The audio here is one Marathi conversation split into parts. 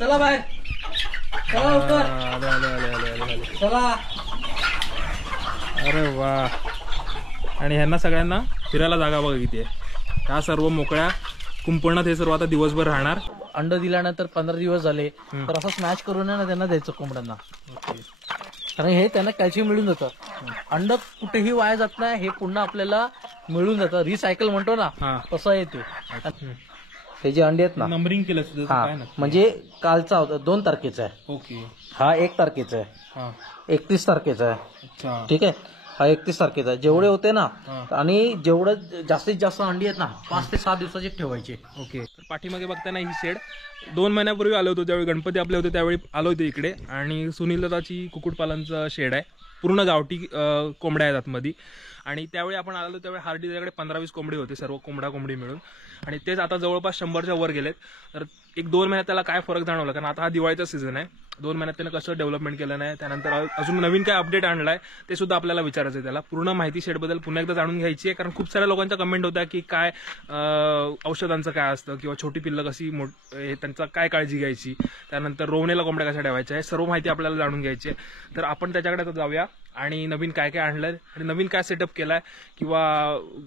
चला बाहेर, चला लवकर, चला. अरे वा. आणि ह्यांना सगळ्यांना फिरायला जागा बघा किती आहे. ह्या सर्व मोकळ्या कुंपणात हे सर्व आता दिवसभर राहणार. अंड दिल्यानंतर 15 दिवस झाले तर असं स्मॅश करून ना त्यांना द्यायचं कोंबड्यांना. कारण हे त्यांना कॅल्शियम मिळून जातं. अंड कुठेही वाया जात नाही, हे पुन्हा आपल्याला मिळून जातं. रिसायकल म्हणतो ना तसं आहे ते. हे जे अंडे आहेत ना, नंबरिंग केलं हा म्हणजे कालचा होता 2 तारखेचा आहे. ओके. हा 1 तारखेचा आहे, 31 तारखेचा आहे. अच्छा. ठीक आहे. हा 31 तारखेचा. जेवढे होते ना आणि जेवढं जास्तीत जास्त अंडी आहेत ना 5 ते 7 दिवसाचे ठेवायचे. ओके. तर पाठीमागे बघताना ही शेड 2 महिन्यापूर्वी आलो होतो, ज्यावेळी गणपती आपले होते त्यावेळी आलो होतो इकडे. आणि सुनील दादाची कुक्कुटपालनचं शेड आहे, पूर्ण गावठी कोंबड्या आहेत आतमध्ये. आणि त्यावेळी आपण आलो त्यावेळी हार्डी त्याच्याकडे 15-20 कोंबडी होते, सर्व कोंबडी मिळून. आणि तेच आता जवळपास 100च्या वर गेलेत. तर 1-2 महिन्यात त्याला काय फरक जाणवला, कारण आता हा दिवाळीचा सीझन आहे. 2 महिन्यात त्यानं कसं डेव्हलपमेंट केलं नाही, त्यानंतर अजून नवीन काय अपडेट आणलाय ते सुद्धा आपल्याला विचारायचं आहे. त्याला पूर्ण माहिती शेडबद्दल पुन्हा एकदा जाणून घ्यायची आहे, कारण खूप साऱ्या लोकांच्या कमेंट होत्या की काय औषधांचं काय असतं, किंवा छोटी पिल्लं कशी त्यांचा काय काळजी घ्यायची, त्यानंतर रोवणेला कोंबड्या कशा ठेवायच्या आहे, सर्व माहिती आपल्याला जाणून घ्यायची आहे. तर आपण त्याच्याकडे आता जाऊया आणि नवीन काय काय आणलंय आणि नवीन काय सेटअप केलाय किंवा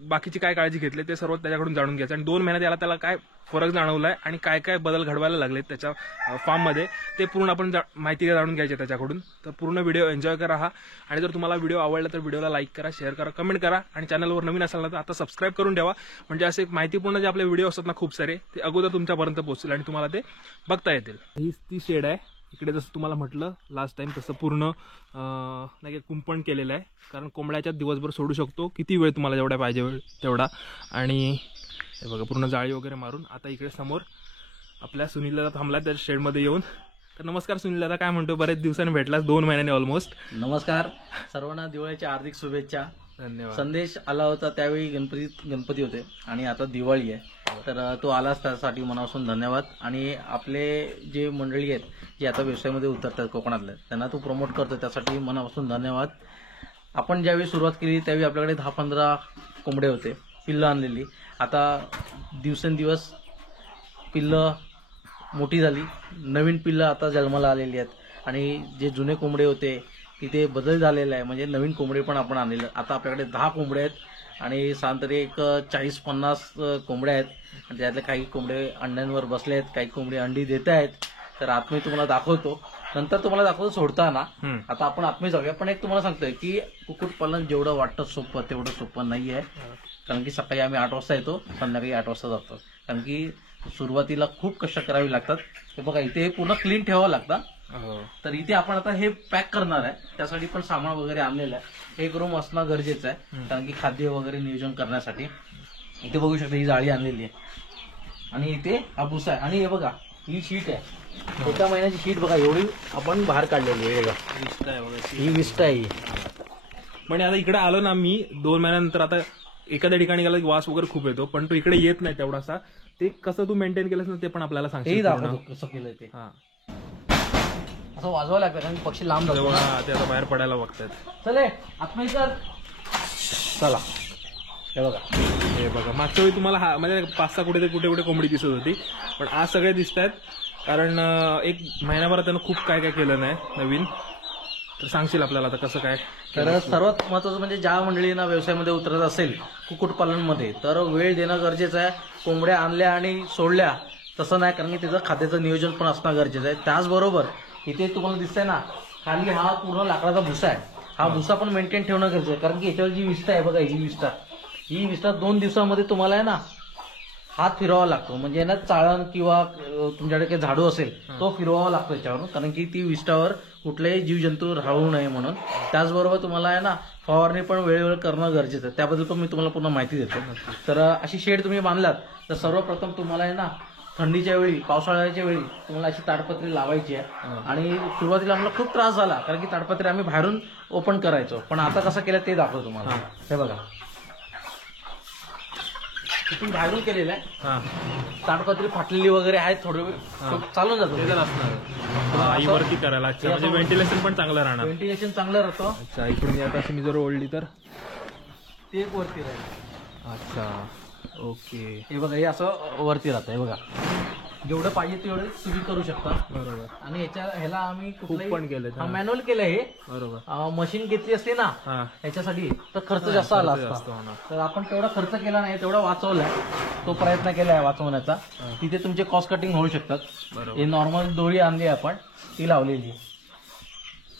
बाकीची काय काळजी घेतली ते सर्व त्याच्याकडून जाणून घ्यायचं. आणि 2 महिन्यात याला त्याला काय फरक जाणवलाय आणि काय काय बदल घडवायला लागलेत त्याच्या फार्ममध्ये ते पूर्ण आपण माहिती जाणून घ्यायची त्याच्याकडून. तर पूर्ण व्हिडिओ एन्जॉय करा हा. आणि जर तुम्हाला व्हिडिओ आवडला तर व्हिडिओला लाईक करा, शेअर करा, कमेंट करा. आणि चॅनलवर नवीन असाल ना तर आता सबस्क्राईब करून ठेवा, म्हणजे असे माहितीपूर्ण जे आपले व्हिडिओ असतात ना खूप सारे, ते अगोदर तुमच्यापर्यंत पोहोचतील आणि तुम्हाला ते बघता येतील. ही ती शेड आहे इकडे, जसं तुम्हाला म्हटलं लास्ट टाइम तसं पूर्ण नाही कुंपण केलेलं आहे. कारण कोंबड्याच्यात दिवसभर सोडू शकतो, किती वेळ तुम्हाला जेवढा पाहिजे वेळ तेवढा. आणि हे बघा पूर्ण जाळी वगैरे मारून. आता इकडे समोर आपल्या सुनील दादा थांबला त्या शेडमध्ये येऊन. तर नमस्कार सुनील दादा, काय म्हणतो, बरेच दिवसांनी भेटलास, 2 महिन्याने ऑलमोस्ट. नमस्कार सर्वांना, दिवाळीच्या हार्दिक शुभेच्छा. धन्यवाद. संदेश आला होता त्यावेळी गणपती होते आणि आता दिवाळी आहे, तर तो आलाच, त्यासाठी मनापासून धन्यवाद. आणि आपले जे मंडळी आहेत जे आता व्यवसायामध्ये उतरतात कोकणातले, त्यांना तू प्रमोट करतो त्यासाठी मनापासून धन्यवाद. आपण ज्यावेळी सुरुवात केली त्यावेळी आपल्याकडे 10-15 कोंबडे होते, पिल्लं आणलेली. आता दिवसेंदिवस पिल्लं मोठी झाली, नवीन पिल्लं आता जन्माला आलेली आहेत. आणि जे जुने कोंबडे होते तिथे बदल झालेला आहे, म्हणजे नवीन कोंबडे पण आपण आणलेले. आता आपल्याकडे 10 कोंबडे आहेत आणि साधारण एक 40-50 कोंबड्या आहेत. आणि त्यातले काही कोंबडे अंड्यांवर बसले आहेत, काही कोंबडे अंडी देत आहेत. तर आत्मी तुम्हाला दाखवतो, नंतर तुम्हाला दाखवतो सोडताना. आता आपण आत्मी जाऊया. पण एक तुम्हाला सांगतोय की कुक्कुटपालन जेवढं वाटतं सोपं तेवढं सोपं नाही आहे. कारण की सकाळी आम्ही 8 वाजता येतो, संध्याकाळी 8 वाजता जातो. कारण की सुरुवातीला खूप कष्ट करावी लागतात. हे बघा इथे पूर्ण क्लीन ठेवावं लागतं. तर इथे आपण आता हे पॅक करणार आहे, त्यासाठी पण सामान वगैरे आणलेलं आहे. एक रूम असणं गरजेचं आहे, कारण की खाद्य वगैरे नियोजन करण्यासाठी. इथे बघू शकता ही जाळी आणलेली आहे आणि इथे हा भुसा आहे. आणि हे बघा ही शीट आहे, एका महिन्याची शीट बघा एवढी आपण बाहेर काढलेली आहे. ही विस्टा आहे. पण आता इकडे आलो ना मी 2 महिन्यानंतर, आता एखाद्या ठिकाणी गेला वास वगैरे खूप येतो, पण तो इकडे येत नाही तेवढासा. ते कसं तू मेंटेन केलंस ना ते पण आपल्याला सांगशील. कसं केलं ते असं वाजवावं लागतं, कारण पक्षी लांब जातो. ते आता बाहेर पडायला बघतात. चले आत्महत्या कर, चला. हे बघा, हे बघा मागच्या वेळी तुम्हाला म्हणजे 5-6 कुठे कुठे कोंबडी दिसत होती, पण आज सगळे दिसत आहेत. कारण 1 महिन्याभरात त्यानं खूप काय काय केलं नाही नवीन. तर सांगशील आपल्याला आता कसं काय. तर सर्वात महत्वाचं म्हणजे ज्या मंडळींना व्यवसायामध्ये उतरत असेल कुक्कुटपालनमध्ये, तर वेळ देणं गरजेचं आहे. कोंबड्या आणल्या आणि सोडल्या तसं नाही, कारण की त्याचं खाद्याचं नियोजन पण असणं गरजेचं आहे. त्याचबरोबर इथे तुम्हाला दिसतंय ना खाली हा पूर्ण लाकडाचा भुसा आहे, हा भुसा पण मेंटेन ठेवणं गरजेचं आहे. कारण की याच्यावर जी विस्टा आहे बघा, ही विस्टा 2 दिवसामध्ये तुम्हाला आहे ना हात फिरवावा लागतो. म्हणजे ना चाळण किंवा तुमच्याकडे काही झाडू असेल तो फिरवावा लागतो याच्यावर, कारण की ती विस्टावर कुठलेही जीवजंतू राहू नये म्हणून. त्याचबरोबर तुम्हाला आहे ना फवारणी पण वेळोवेळी करणं गरजेचं आहे, त्याबद्दल पण मी तुम्हाला पूर्ण माहिती देतो. तर अशी शेड तुम्ही बांधलात तर सर्वप्रथम तुम्हाला आहे ना थंडीच्या वेळी, पावसाळ्याच्या वेळी तुम्हाला अशी ताडपत्री लावायची आहे. आणि सुरुवातीला आम्हाला खूप त्रास झाला, कारण की ताडपत्री आम्ही बाहेरून ओपन करायचो, पण आता कसं केलं ते दाखवतो तुम्हाला. हे बघा तिथून बाहेरून केलेलं आहे, ताडपत्री फाटलेली वगैरे आहे, थोडं चालून जातो. वरती करायला म्हणजे व्हेंटिलेशन पण चांगलं राहणार. व्हेंटिलेशन चांगलं राहतं. अच्छा, इकडून आता मी जर ओढली तर ते एक वरती राहील. अच्छा, ओके. हे बघा हे असं वरती राहतं. हे बघा जेवढं पाहिजे तेवढं तुम्ही करू शकता. बरोबर. आणि ह्याला आम्ही पण केलंय. मॅन्युअल केलं हे. बरोबर. मशीन घेतली असते ना ह्याच्यासाठी तर खर्च जास्त आला असता. तर आपण तेवढा खर्च केला नाही, तेवढा वाचवलाय, तो प्रयत्न केलाय वाचवण्याचा. तिथे तुमचे कॉस्ट कटिंग होऊ शकतात. हे नॉर्मल दोरी आणली आपण, ती लावलेली.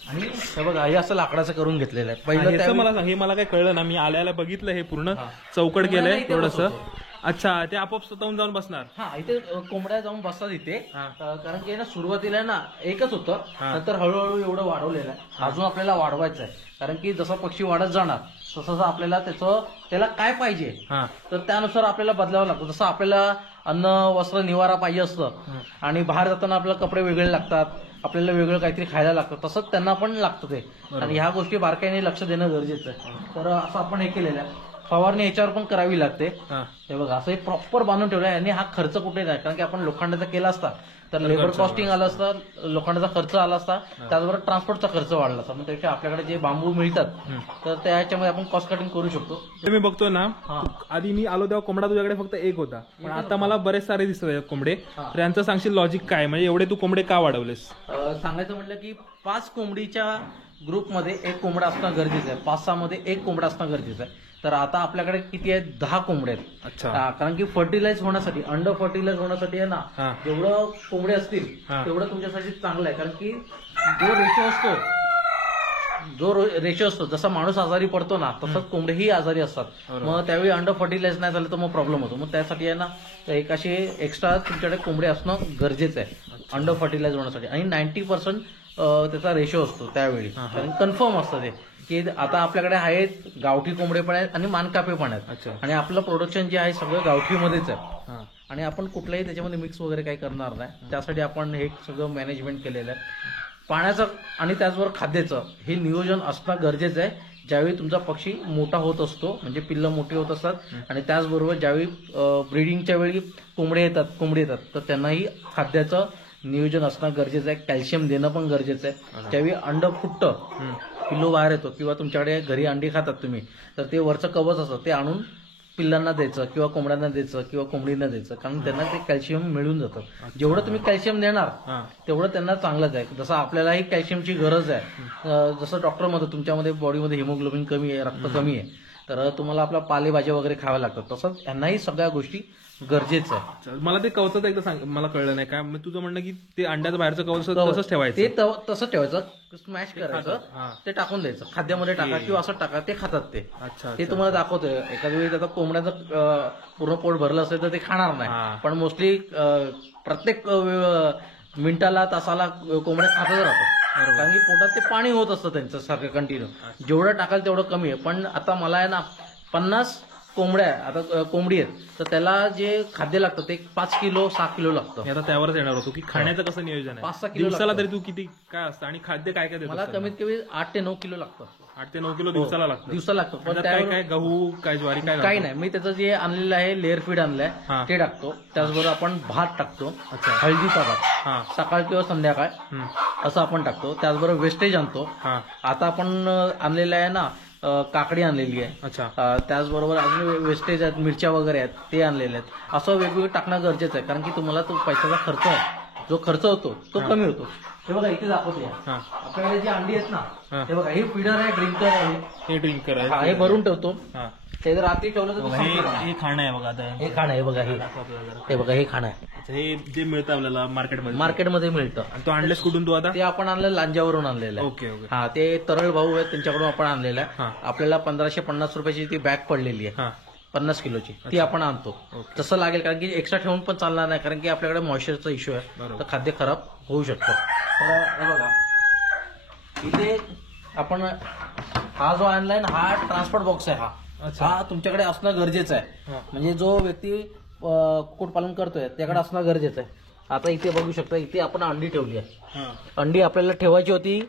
आणि हे बघा हे असं लाकडाचं करून घेतलेलं आहे. पहिलं हे मला काय कळलं ना, मी आल्याला बघितलं हे पूर्ण चौकट केलंय थोडंसं. अच्छा, ते आपोआप स्वतःहून जाऊन बसणार. हा, इथे कोंबड्या जाऊन बसतात इथे. कारण की ना सुरुवातीला ना एकच होतं, नंतर हळूहळू एवढं वाढवलेलं आहे. अजून आपल्याला वाढवायचं आहे. कारण की जसा पक्षी वाढत जाणार तसं आपल्याला त्याला काय पाहिजे तर त्यानुसार आपल्याला बदलावं लागतं. जसं आपल्याला अन्न वस्त्र निवारा पाहिजे असतं आणि बाहेर जाताना आपल्याला कपडे वेगळे लागतात, आपल्याला वेगळं काहीतरी खायला लागतं, तसंच त्यांना पण लागतं ते. आणि ह्या गोष्टी बारकाईने लक्ष देणं गरजेचं आहे. तर असं आपण हे केलेलं आहे. फवारणी याच्यावर पण करावी लागते. हे बघा असं प्रॉपर बांधून ठेवलं आहे. आणि हा खर्च कुठे नाही, कारण की आपण लोखंडाचा केला असता तर लेबर कॉस्टिंग आलं असतं, लोखंडाचा खर्च आला असता, त्याचबरोबर ट्रान्सपोर्टचा खर्च वाढला असता. मग त्यापेक्षा आपल्याकडे जे बांबू मिळतात तर त्याच्यामध्ये आपण कॉस्ट कटिंग करू शकतो. मी बघतो ना, आधी मी आलो तेव्हा कोंबडा तुझ्याकडे फक्त एक होता, पण आता मला बरेच सारे दिसत कोंबडे. तर यांचं सांगशील लॉजिक काय, म्हणजे एवढे तू कोंबडे का वाढवलेस? सांगायचं म्हटलं की 5 कोंबडीच्या ग्रुपमध्ये एक कोंबडा असणं गरजेचं आहे, 5-6 मध्ये एक कोंबडा असणं गरजेचं आहे. तर आता आपल्याकडे किती आहेत? 10 कोंबडे आहेत. अच्छा. कारण की फर्टिलाइज होण्यासाठी, अंड फर्टिलाइज होण्यासाठी आहे ना, जेवढं कोंबडे असतील तेवढं तुमच्यासाठी चांगलं आहे. कारण की जो रेशो असतो जसा माणूस आजारी पडतो ना तसंच कोंबडेही आजारी असतात. मग त्यावेळी अंड फर्टिलाइज नाही झालं तर मग प्रॉब्लेम होतो. मग त्यासाठी आहे ना एक असे एक्स्ट्रा तुमच्याकडे कोंबडे असणं गरजेचं आहे अंड फर्टिलाइज होण्यासाठी. आणि 90% त्याचा रेशो असतो त्यावेळी, कारण कन्फर्म असतं ते की आता आपल्याकडे आहेत गावठी कोंबडे पण आहेत आणि मानकापे पण आहेत. आणि आपलं प्रोडक्शन जे आहे सगळं गावठीमध्येच आहे. आणि आपण कुठलंही त्याच्यामध्ये मिक्स वगैरे काही करणार नाही. त्यासाठी आपण हे सगळं मॅनेजमेंट केलेलं आहे. पाण्याचं आणि त्याचबरोबर खाद्याचं हे नियोजन असणं गरजेचं आहे. ज्यावेळी तुमचा पक्षी मोठा होत असतो, म्हणजे पिल्लं मोठी होत असतात, आणि त्याचबरोबर ज्यावेळी ब्रीडिंगच्या वेळी कोंबडी येतात तर त्यांनाही खाद्याचं नियोजन असणं गरजेचं आहे. कॅल्शियम देणं पण गरजेचं आहे. ज्यावेळी अंड फुटतं, पिल्लू बाहेर येतो, किंवा तुमच्याकडे घरी अंडी खातात तुम्ही, तर ते वरचं कवच असतं ते आणून पिल्लांना द्यायचं किंवा कोंबड्यांना द्यायचं किंवा कोंबडींना द्यायचं, कारण त्यांना ते कॅल्शियम मिळून जातं. जेवढं तुम्ही कॅल्शियम देणार तेवढं त्यांना चांगलंच आहे. जसं आपल्यालाही कॅल्शियमची गरज आहे, जसं डॉक्टर म्हणतो तुमच्यामध्ये बॉडीमध्ये हिमोग्लोबिन कमी आहे, रक्त कमी आहे, तर तुम्हाला आपल्या पालेभाज्या वगैरे खाव्या लागतात. तसंच यांनाही सगळ्या गोष्टी गरजेचं आहे. मला ते कवचाचं एकदा सांग, मला कळलं नाही काय. मग तुझं म्हणणं की ते अंड्याचं बाहेरचं कवच तसंच ठेवायचं, ते तसंच ठेवायचं, स्मॅश करायचं, ते टाकून द्यायचं, खाद्यामध्ये टाका किंवा असं टाका, ते खातात ते. ते तुम्हाला दाखवतोय. एखाद्या वेळी त्याचा कोंबड्याचं पूर्ण पोट भरलं असेल तर ते खाणार नाही, पण मोस्टली प्रत्येक मिनिटाला तासाला कोंबड्या खातच राहतात, कारण की पोटात ते पाणी होत असतं त्यांचं सारखं कंटिन्यू. जेवढं टाकाल तेवढं कमी आहे. पण आता मला आहे ना 50 कोंबड्या आता कोंबडी आहेत, तर त्याला जे खाद्य लागतं ते 5 किलो 6 किलो लागतं. आता त्यावरच येणार होतो की खाण्याचं कसं नियोजन आहे. 5-6 किलो दिवसाला तरी तू किती काय असतं आणि खाद्य काय काय देतो? मला कमीत कमी 8 ते 9 किलो लागतं. 8 ते 9 किलो दिवसाला लागतं. पण काय काय गहू काय ज्वारी काय काही नाही. मी त्याचं जे आणलेलं आहे लेअर फीड आणलंय ते टाकतो. त्याचबरोबर आपण भात टाकतो, हळदीचा भात सकाळ किंवा संध्याकाळ असं आपण टाकतो. त्याचबरोबर वेस्टेज आणतो. आता आपण आणलेलं आहे ना काकडी आणलेली आहे. त्याचबरोबर अजून वेस्टेज आहेत, मिरच्या वगैरे आहेत ते आणलेले आहेत. असं वेगवेगळं टाकणं गरजेचं आहे, कारण की तुम्हाला तो पैशाचा खर्च आहे, जो खर्च होतो तो कमी होतो. हे बघा इथे दाखवते आपल्याकडे जी अंडी आहेत ना, हे बघा हे फीडर आहे, ड्रिंकर आहे, हे ड्रिंकर आहे, हे भरून ठेवतो. ते जर रात्री ठेवलं तर हे खाणं आहे बघा. आता हे खाणं आहे बघा, हे बघा हे खाणं आहे. हे जे मिळतं आपल्याला मार्केटमध्ये मिळतं. तो आणलेस कुठून तू? आता ते आपण आणलं लांजावरून आणलेलं आहे. ओके. हा, ते तरळ भाऊ आहेत त्यांच्याकडून आपण आणलेलं आहे. आपल्याला 1550 रुपयाची ती बॅग पडलेली आहे 50 किलोची, ती आपण आणतो. तसं लागेल, कारण की एक्स्ट्रा ठेवून पण चालणार नाही, कारण की आपल्याकडे मॉइश्चरचा इश्यू आहे, तर खाद्य खराब होऊ शकतं. तर हे बघा इथे आपण हा जो आणलाय ना, हा ट्रान्सपोर्ट बॉक्स आहे. हा तुमच्याकडे असणं गरजेचं आहे, म्हणजे जो व्यक्ती कुक्कुटपालन करतोय त्याकडे असणं गरजेचं आहे. आता इथे बघू शकता, इथे आपण अंडी ठेवली आहे. अंडी आपल्याला ठेवायची होती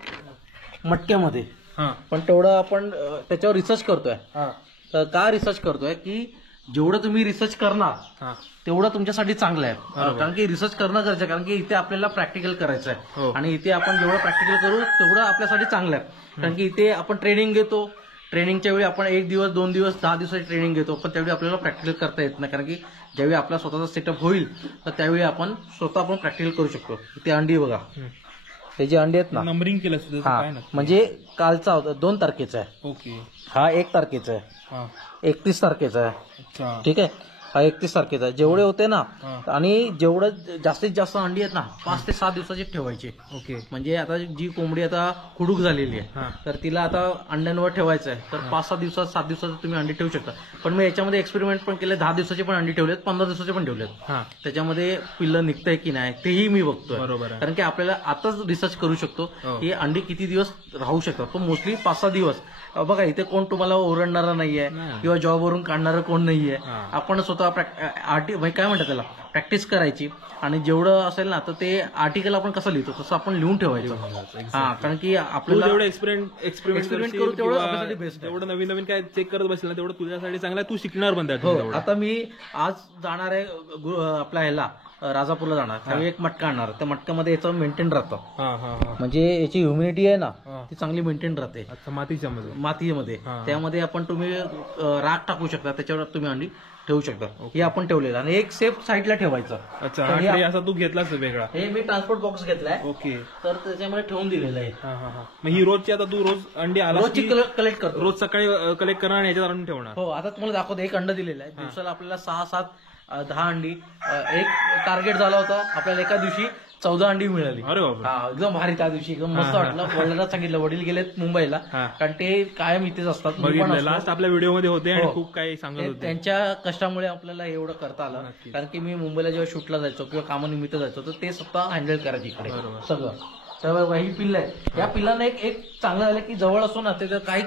मटक्यामध्ये, पण तेवढं आपण त्याच्यावर रिसर्च करतोय. तर का रिसर्च करतोय की जेवढं तुम्ही रिसर्च करणार तेवढं तुमच्यासाठी चांगलं आहे, कारण की रिसर्च करणं गरजेचं आहे. कारण की इथे आपल्याला प्रॅक्टिकल करायचं आहे, आणि इथे आपण जेवढं प्रॅक्टिकल करू तेवढं आपल्यासाठी चांगलं आहे. कारण की इथे आपण ट्रेनिंग घेतो. ट्रेनिंगच्या वेळी आपण 1 दिवस 2 दिवस 10 दिवसाची ट्रेनिंग घेतो, पण त्यावेळी आपल्याला प्रॅक्टिकल करता येत नाही, कारण की ज्यावेळी आपला स्वतःचा सेटअप होईल तर त्यावेळी आपण स्वतः प्रॅक्टिकल करू शकतो. ते अंडी बघा, हे जे अंडी आहेत ना, नंबरिंग केलं असतं त्याचं हा काय ना. म्हणजे कालचा होता 2 तारखेचा आहे, ओके. हा 1 तारखेचा आहे, हा 31 तारखेचा आहे. अच्छा. ठीक आहे, हा 31 तारखेचा आहे. जेवढे होते ना, हा. आणि जेवढं जास्तीत जास्त अंडी आहेत ना 5 ते 7 दिवसाची ठेवायची. ओके. म्हणजे आता जी कोंबडी आता खुडूक झालेली आहे, हा. तर तिला आता अंड्यांवर ठेवायचं आहे, तर 5-6 दिवसात 7 दिवसाचं तुम्ही अंडी ठेवू शकता. पण मी याच्यामध्ये एक्सपेरिमेंट पण केले, 10 दिवसाचे पण अंडी ठेवलेत, 15 दिवसाचे पण ठेवलेत. हा त्याच्यामध्ये पिल्लं निघतंय की नाही तेही मी बघतोय, बरोबर आहे. कारण की आपल्याला आताच रिसर्च करू शकतो हो. की अंडी किती दिवस राहू शकतात. पण मोस्टली 5-6 दिवस. बघा इथे कोण तुम्हाला ओरडणारा नाहीये नाही. किंवा जॉबवरून काढणारं कोण नाहीये. हा. आपण स्वतः म्हणजे काय म्हणतात त्याला, प्रॅक्टिस करायची, आणि जेवढं असेल ना तर ते आर्टिकल आपण कसं लिहितो तसं आपण लिहून ठेवायचं. हा, कारण की तू आपल्याला जेवढं एक्सपेरिमेंट करू तेवढं आपल्यासाठी बेस्ट आहे. तेवढं नवीन नवीन काय चेक करत बसेल ना, तेवढं तुझ्यासाठी चांगलं आहे. तू शिकणार पण त्यातून हो. तेवढं. आता मी आज जाणार आहे आपल्या ह्याला राजापूरला जाणार, त्यावेळी एक मटका आणणार. त्या मटक्यामध्ये याचं मेंटेन राहतं, हा हा हा. म्हणजे याची ह्युमिडिटी आहे ना हा. ती चांगली मेंटेन राहते अच्छा, मातीच्या मध्ये. मातीमध्ये. हा. त्यामध्ये आपण तुम्ही राख टाकू शकता, त्याच्यावर तुम्ही अंडी ठेवू शकता. हे आपण ठेवलेलं, आणि एक सेफ साईडला ठेवायचं. अच्छा, तर हा हे ट्रे असा तू घेतलास वेगळा. हे मी ट्रान्सपोर्ट बॉक्स घेतलाय, ओके. तर त्याच्यामध्ये ठेवून दिलेलं आहे. हा हा हा. मग ही रोजची आता तू रोज अंडी आला रोजची कलेक्ट करतो. रोज सकाळी कलेक्ट करणार आणि याच्यात आणून ठेवणार. हो, आता तुम्हाला दाखवतो. एक अंड दिलेलं आहे, दिवसाला आपल्याला 6-7 10 अंडी. एक टार्गेट झाला होता आपल्याला, एका दिवशी 14 अंडी मिळाली. अरे बाबा. हा, एकदम भारी. त्या दिवशी एकदम मस्त हा, वाटलं. वडिलांना सांगितलं, वडील गेलेत मुंबईला, हा. कारण ते कायम इथेच असतात. मी पण बघितलं असतो. लास्ट आपल्या व्हिडिओ मध्ये होते आणि हो. खूप काही सांगत होते. त्यांच्या कष्टामुळे आपल्याला एवढं करता आलं, नक्कीच. कारण की मी मुंबईला जेव्हा शूटला जायचो किंवा कामानिमित्त जायचो, तर ते स्वतः हँडल करायचे इकडे बरोबर. सगळं. तर ही पिल्ल आहे, या पिल्लांना एक चांगलं झालं की जवळ असो ना ते काही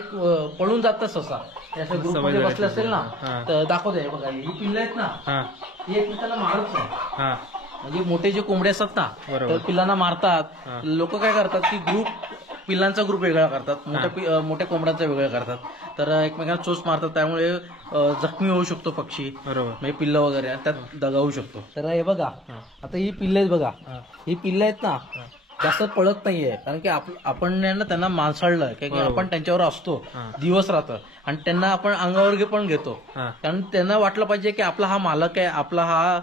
पळून जातच असा. अशा ग्रुपमध्ये बसले असेल ना, हा. तर दाखवते बघा, ही पिल्ल आहेत ना, हा ही एकमेकांना मारत नाही. हा. म्हणजे मोठे जे कोंबडे असतात ना, बरोबर. तर पिल्लांना मारतात. हा. लोक काय करतात की पिल्लांचा ग्रुप वेगळा करतात, मोठ्या कोंबड्यांचा वेगळा करतात, तर एकमेकांना चोच मारतात. त्यामुळे जखमी होऊ शकतो पक्षी, बरोबर. म्हणजे पिल्लं वगैरे, आणि त्यात दगावू शकतो. तर हे बघा, आता ही पिल्लं आहेत बघा, हा. ही पिल्लं आहेत ना, जास्त पळत नाहीये, कारण की आपण ना त्यांना माणसाळलं, कारण की आपण त्यांच्यावर असतो, हा. दिवस राहतं, आणि त्यांना आपण अंगावर पण घेतो. हा. कारण त्यांना वाटलं पाहिजे की आपला हा मालक आहे, आपला हा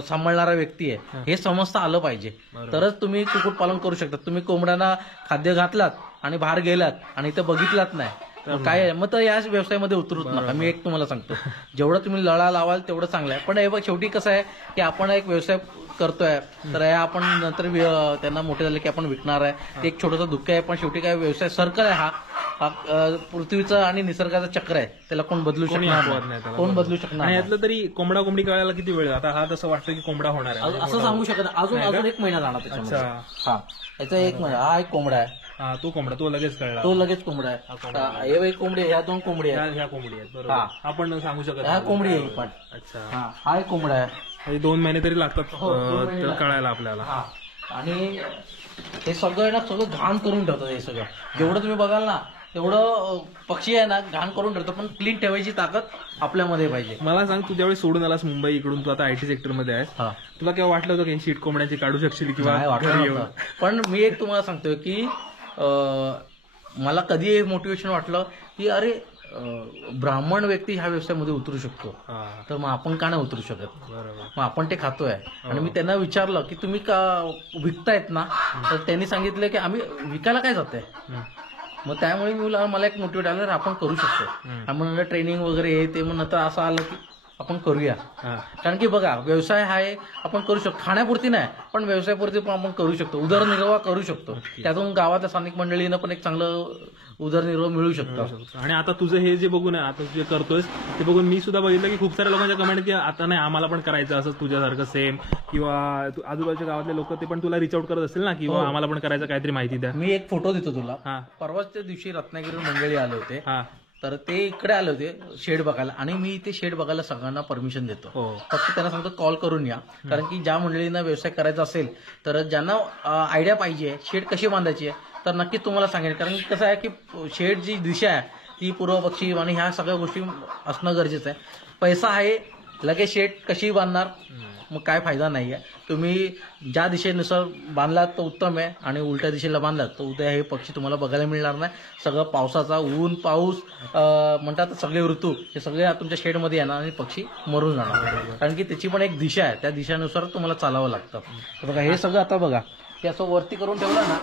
सांभाळणारा व्यक्ती आहे, हे समजता आलं पाहिजे. तरच तुम्ही कुक्कुटपालन करू शकता. तुम्ही कोंबड्यांना खाद्य घातलात आणि बाहेर गेलात आणि इथं बघितलात नाही, काय आहे, मग तर या व्यवसायामध्ये उतरूच नका. मी एक तुम्हाला सांगतो, जेवढं तुम्ही लळा लावाल तेवढं चांगलं आहे. पण हे बघ, शेवटी कसं आहे की आपण एक व्यवसाय करतोय, तर हे आपण नंतर त्यांना मोठे झाले की आपण विकणार आहे, ते एक छोटंसं दुःख आहे. पण शेवटी काय, व्यवसाय सर्कल आहे हा पृथ्वीचं आणि निसर्गाचं चक्र आहे, त्याला कोण बदलू शकणार नाही, कोण बदलू शकणार आणि नाही. यातलं तरी कोंबडी कळायला किती वेळ? आता हा तसं वाटतं की कोंबडा होणार आहे. असं सांगू शकत नाही. अजून 1 महिना जाणार त्याच्यामध्ये. हा, याचा 1 महिना. हा एक कोंबडा आहे, हा तो कोंबडा तो लगेच कळला. तो लगेच कोंबडा आहे. हे एक कोंबडी, ह्या 2 कोंबडी आहेत. ह्या कोंबडी आहेत, हा. बरोबर. आपण सांगू शकत ह्या कोंबडी आहे पण. अच्छा, हा एक कोंबडा आहे. हे 2 महिने तरी लागतात हो, 2 महिने लागतात. कळायला आपल्याला. हा, आणि हे सगळं ना, सगळं घाण करून ठेवतात. हे सगळं जेवढं तुम्ही बघाल ना, तेवढं पक्षी आहे ना घाण करून ठेवतो, पण क्लीन ठेवायची ताकद आपल्यामध्ये पाहिजे. मला सांग, तू ज्यावेळी सोडून आलास मुंबई इकडून, तू आता आयटी सेक्टर मध्ये आहेस, हा, तुला केव्हा वाटलं होतं की शीट कोंबड्यांची काढू शकशील किंवा नाही वाटलं घरी येऊन? नव्हतं. पण मी एक तुम्हाला सांगतोय की मला कधी एक मोटिवेशन वाटलं की अरे, ब्राह्मण व्यक्ती ह्या व्यवसायामध्ये उतरू शकतो, हा, तर मग आपण का नाही उतरू शकत? बरोबर. मग आपण ते खातोय. आणि मी त्यांना विचारलं की तुम्ही का विकतायत ना, तर त्यांनी सांगितलं की आम्ही विकायला काय जातंय. मग त्यामुळे मला एक मोटिवेट आलं, आपण करू शकतो. आपण ट्रेनिंग वगैरे हे ते, मग नंतर असं आलं की आपण करूया. कारण की बघा, व्यवसाय आहे, आपण करू शकतो. खाण्यापुरती नाही, पण व्यवसायापुरती पण आपण करू शकतो, उदरनिर्वाह करू शकतो. त्यातून गावातल्या स्थानिक मंडळींना पण एक चांगलं उदरनिर्वाह मिळू शकतो. आणि आता तुझं हे जे बघून आता तू जे करतोयस ते बघून मी सुद्धा बघितलं की खूप साऱ्या लोकांच्या कमेंट की आता नाही, आम्हाला पण करायचं असं तुझ्यासारखं सेम, किंवा आजूबाजूच्या गावातले लोक ते पण तुला रिच आउट करत असतील ना, किंवा आम्हाला पण करायचं, काहीतरी माहिती द्या. मी एक फोटो देतो तुला. हा. परवाच्या दिवशी रत्नागिरी मंडळी आले होते, हा, तर ते इकडे आले होते शेड बघायला, आणि मी इथे शेड बघायला सगळ्यांना परमिशन देतो. फक्त त्यांना सांगतो कॉल करून या, कारण की ज्या मंडळींना व्यवसाय करायचा असेल, तर ज्यांना आयडिया पाहिजे शेड कशी बांधायची आहे, तर नक्कीच तुम्हाला सांगेल. कारण कसं आहे की शेड जी दिशा आहे ती पूर्व पश्चिम आणि ह्या सगळ्या गोष्टी असणं गरजेचं आहे. पैसा आहे, लगेच शेड कशी बांधणार, मग काय फायदा नाही आहे. तुम्ही ज्या दिशेनुसार बांधलात तर उत्तम आहे, आणि उलट्या दिशेला बांधलात तर उद्या हे पक्षी तुम्हाला बघायला मिळणार नाही. सगळं पावसाचा ऊन पाऊस म्हणतात सगळे ऋतू हे सगळे तुमच्या शेडमध्ये येणार आणि पक्षी मरून जाणार. कारण की त्याची पण एक दिशा आहे, त्या दिशेनुसार तुम्हाला चालावं लागतं. तर बघा हे सगळं आता बघा ते असं वरती करून ठेवलं ना,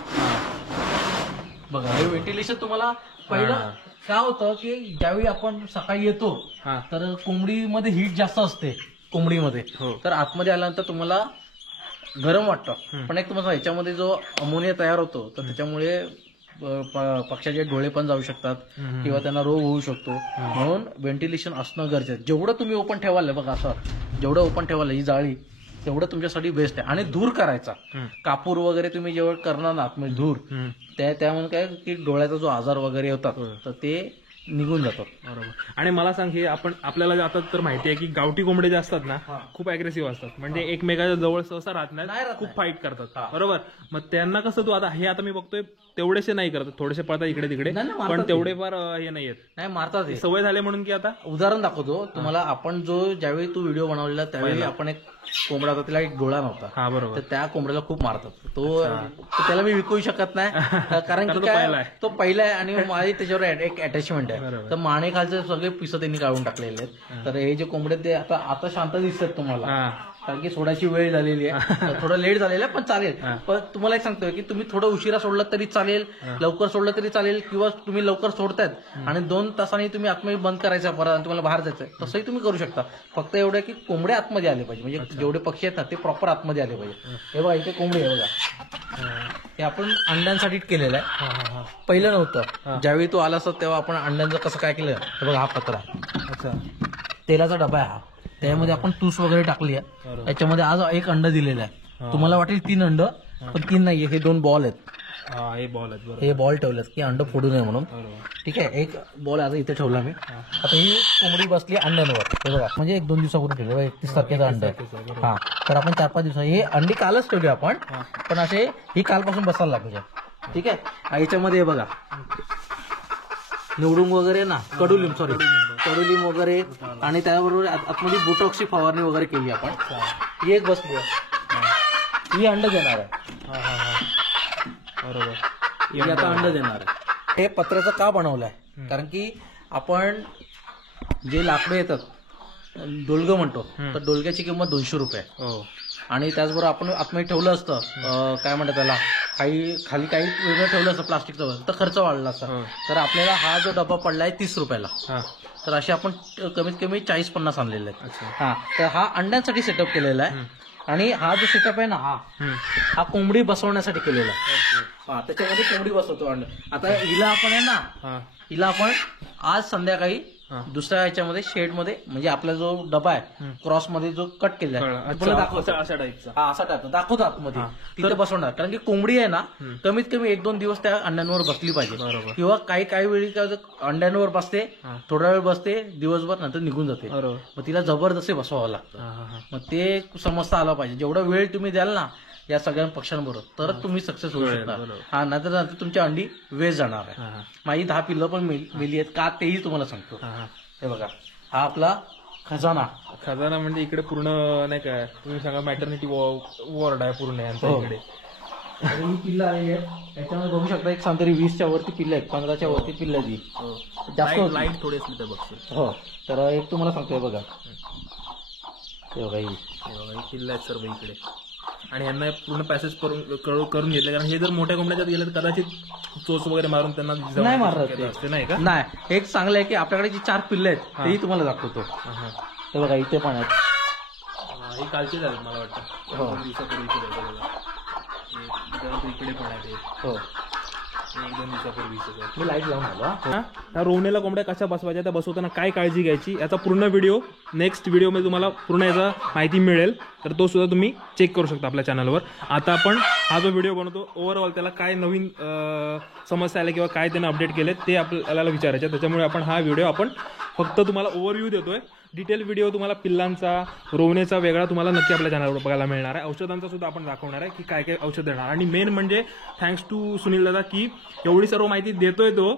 बघा हे व्हेंटिलेशन तुम्हाला पहिलं काय होतं की ज्यावेळी आपण सकाळी येतो तर कोंबडीमध्ये हीट जास्त असते कोंबडीमध्ये, तर आतमध्ये आल्यानंतर तुम्हाला गरम वाटतं. पण एक तुम्हाला ह्याच्यामध्ये जो अमोनिया तयार होतो तर त्याच्यामुळे पक्ष्याचे डोळे पण जाऊ शकतात किंवा त्यांना रोग होऊ शकतो. म्हणून व्हेंटिलेशन असणं गरजेचं आहे. जेवढं तुम्ही ओपन ठेवाल बघा असं, जेवढं ओपन ठेवाल ही जाळी तेवढं तुमच्यासाठी बेस्ट आहे. आणि धूर करायचा, कापूर वगैरे तुम्ही जेवढं करणार ना म्हणजे धूर त्यामुळे काय की डोळ्याचा जो आजार वगैरे होतात तर ते निघून जातात. बरोबर. आणि मला सांग, हे आपल्याला आता तर माहिती आहे की गावठी कोंबडे जे असतात ना खूप अग्रेसिव्ह असतात, म्हणजे एकमेकाच्या जवळ सहसा राहत नाही, खूप फाईट करतात. बरोबर. मग त्यांना कसं तू आता मी बघतोय तेवढेसे नाही करत, थोडेसे पळतात इकडे तिकडे, पण तेवढे फार हे नाही येत. नाही मारतात, सवय झाली म्हणून की आता उदाहरण दाखवतो तुम्हाला. आपण ज्यावेळी तू व्हिडिओ बनवलेला त्यावेळी आपण एक कोंबडा होता, त्याला एक डोळा नव्हता. बरोबर. तर त्या कोंबड्याला खूप मारतात. तो त्याला मी विकू शकत नाही कारण की काय तो पहिला आहे आणि माझी त्याच्यावर एक अटॅचमेंट आहे. तर मानेखालचे सगळे पिसं त्यांनी काढून टाकलेले आहेत. तर हे जे कोंबडे ते आता शांत दिसतात तुम्हाला, कारण की सोडायची वेळ झालेली आहे. थोडं लेट झालेलं आहे पण चालेल. पण तुम्हाला एक सांगतोय की तुम्ही थोडं उशिरा सोडलं तरी चालेल, लवकर सोडलं तरी चालेल, किंवा तुम्ही लवकर सोडतायत आणि 2 तासांनी तुम्ही आतमध्ये बंद करायचं परत आणि तुम्हाला बाहेर जायचंय, तसंही तुम्ही करू शकता. फक्त एवढं की कोंबडे आतमध्ये आले पाहिजे, म्हणजे जेवढे पक्षी आहेत ना ते प्रॉपर आतमध्ये आले पाहिजे. हे बघा इथे कोंबडी आहे बघा, हे आपण अंड्यांसाठी केलेलं आहे. पहिलं नव्हतं, ज्यावेळी तो आला असता तेव्हा आपण अंड्यांचं कसं काय केलं. हे बघा हा पत्रा, अच्छा तेलाचा डबा आहे हा, त्यामध्ये आपण तूस वगैरे टाकली आहे. याच्यामध्ये आज एक अंड दिलेलं आहे. तुम्हाला वाटेल 3 अंड, पण 3 नाहीये, हे 2 बॉल आहेत. हे बॉल ठेवलेत की अंड फोडू नये म्हणून. ठीक आहे, एक बॉल आता इथे ठेवला मी. आता ही कोंबडी बसली अंड्यांवर, हे बघा म्हणजे 1-2 दिवसापूर्वी ठेवलं, 31 तारखेचा अंड. हा, तर आपण 4-5 दिवस हे अंडी कालच ठेवली आपण, पण असे ही कालपासून बसायला लागले. ठीक आहे, याच्यामध्ये हे बघा निवडून वगैरे ना कडुलिंब वगैरे, आणि त्याबरोबर आतमध्ये बोटॉक्सची फवारणी वगैरे केली आपण. ही एक बसली आहे, ही अंड देणार आहे. बरोबर, ही आता अंड देणार आहे. हे पत्र्याचं का बनवलंय, कारण की आपण जे लाकडं येतात डोलगं म्हणतो, तर डोलग्याची किंमत 200 रुपये. आणि त्याचबरोबर आपण आतमध्ये ठेवलं असतं काय म्हणतात त्याला, खाली काही वेगळं ठेवलं असतं प्लास्टिकचं, तर खर्च वाढला असता. तर आपल्याला हा जो डबा पडलाय 30 रुपयाला, तर असे आपण कमीत कमी 40-50 आणलेले आहेत. हा, तर हा अंड्यांसाठी सेटअप केलेला आहे. आणि हा जो सेटअप आहे ना हा कोंबडी बसवण्यासाठी केलेला आहे. हा, त्याच्यामध्ये कोंबडी बसवतो अंड. आता हिला आपण आहे ना, हिला आपण आज संध्याकाळी दुसऱ्या याच्यामध्ये शेडमध्ये, म्हणजे आपला जो डबा आहे क्रॉस मध्ये जो कट केला आहे असा टाकतो, दाखवतो आतमध्ये तिथे बसवणार. कारण की कोंबडी आहे ना कमीत कमी 1-2 दिवस त्या अंड्यांवर बसली पाहिजे. किंवा काही वेळी काय अंड्यांवर बसते, थोडा वेळ बसते दिवसभर, नंतर निघून जाते. मग तिला जबरदस्ती बसवावं लागतं. मग ते समजता आलं पाहिजे. जेवढा वेळ तुम्ही द्याल ना या सगळ्या पक्ष्यांबरोबर तरच तुम्ही सक्सेस होऊ शकता. हा, नाहीतर तुमची अंडी वेस्ट जाणार आहे. माझी 10 पिल्लं पण मेली आहेत का तेही तुम्हाला सांगतो. हे बघा हा आपला खजाना म्हणजे इकडे पूर्ण नाही काय तुम्ही सांगा मॅटर्निटी वॉर्ड आहे पूर्ण इकडे. ही पिल्लं आलेली आहेत, याच्यामध्ये बघू शकता एक सांगतरी 20च्या वरती पिल्लं आहेत, 15च्या वरती पिल्लं ती जास्त लाईट थोडी असली तर बघतो. हो, तर एक तुम्हाला सांगतोय बघा, हे बघा ही पिल्लं आहेत सर्व इकडे. आणि यांना पूर्ण पॅसेज करून घेतले, कारण हे जर मोठ्या कोंबड्याच्यात गेले तर कदाचित चोच वगैरे मारून त्यांना नाही मारत नाही का. नाही, एक चांगलं आहे की आपल्याकडे जी 4 पिल्लं आहेत तेही तुम्हाला दाखवतो. हे बघा इथे पण आहेत, हे कालचे झाले मला वाटतं. हो, इकडे पण आहे. हो, 1-2 दिवसापूर्वी मी लाईट लावून आलो. त्या रोवणीला कोंबड्या कशा बसवायच्या, त्या बसवताना काय काळजी घ्यायची, याचा पूर्ण व्हिडिओ नेक्स्ट व्हिडिओमध्ये तुम्हाला पूर्ण याचा माहिती मिळेल, तर तो सुद्धा तुम्ही चेक करू शकता आपल्या चॅनलवर. आता आपण हा जो व्हिडिओ बनवतो ओव्हरऑल त्याला काय नवीन समस्या आल्या किंवा काय त्यानं अपडेट केले ते आपल्याला विचारायचे. त्याच्यामुळे आपण हा व्हिडिओ आपण फक्त तुम्हाला ओव्हरव्ह्यू देतोय. डिटेल व्हिडिओ तुम्हाला पिल्लांचा रोवण्याचा वेगळा तुम्हाला नक्की आपल्या चॅनलवर बघायला मिळणार आहे. औषधांचा सुद्धा आपण दाखवणार आहे की काय काय औषध देणार. आणि मेन म्हणजे थँक्स टू सुनील दादा की एवढी सर्व माहिती देतोय तो